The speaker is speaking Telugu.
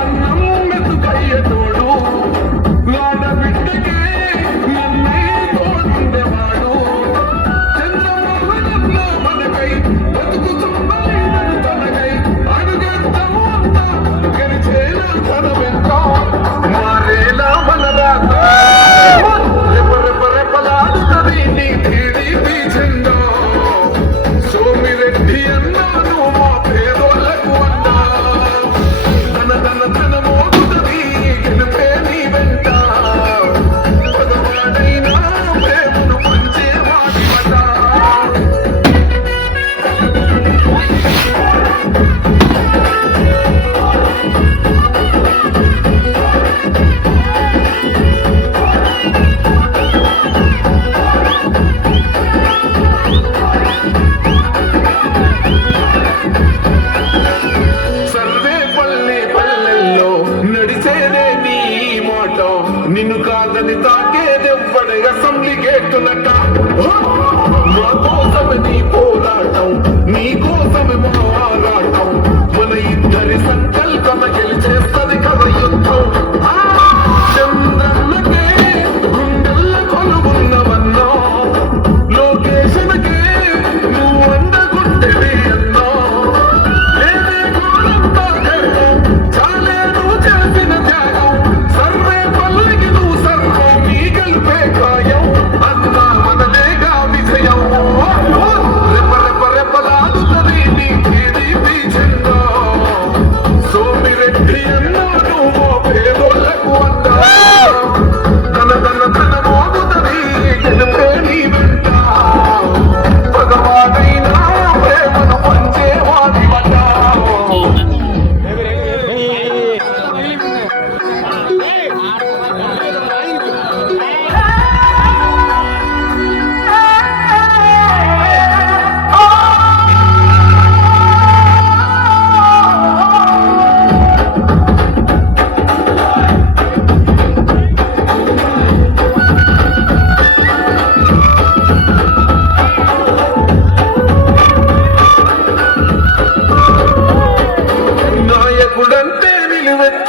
అన్నం మెతుకయ్యేటోడు ఆడబిడ్డకే నన్నై తోడుండేవాడు చంద్రమోహనంలో మనకై బతుకు చుంబైనను తనకై అడుగెత్తాము అంతా గెలిచేలా తనవెంతో మారేలా మన రాత రెపరెపలాడుతుంది నీ టీడీపీ జెండా సోమిరెడ్డి అన్నాను మా పేదోళ్లకు అన్నా తన మోగుతుంది గెలిపే నీ వెంట పదవాడైనా ప్రేమను పంచే వాడివట నిన్ను కాదని తాకేదెవ్వడే అసెంబ్లీ గేటునట మా కోసమే నీ పోరాటం నీ కోసమే మా ఆరాటం మన ఇద్దరి సంకల్పమ గెలిచేస్తది కదా యుద్ధం చంద్రన్నకే గుండెల్ల కొలువున్నవన్నా లోకేశనకే నువ్వు అండగుంటేవి అన్నా లేదే గోడంతా త్యాగం చాలే నువ్వు చేసిన త్యాగం సర్వే పల్లెకి నువ్వు సర్వం నీ గెలుపే ఖాయం అన్నా మనదేగా విజయం రెపరెపలాడుతుంది నీ టీడీపీ జెండా సోమిరెడ్డి అన్నాడు ఓ పేదోళ్లకు అందా తన మోగుతుంది గెలుపే నీ వెంట భగవానైనా ప్రేమను పంచేవాడివట నాయకుడంటే నిలువెత్తు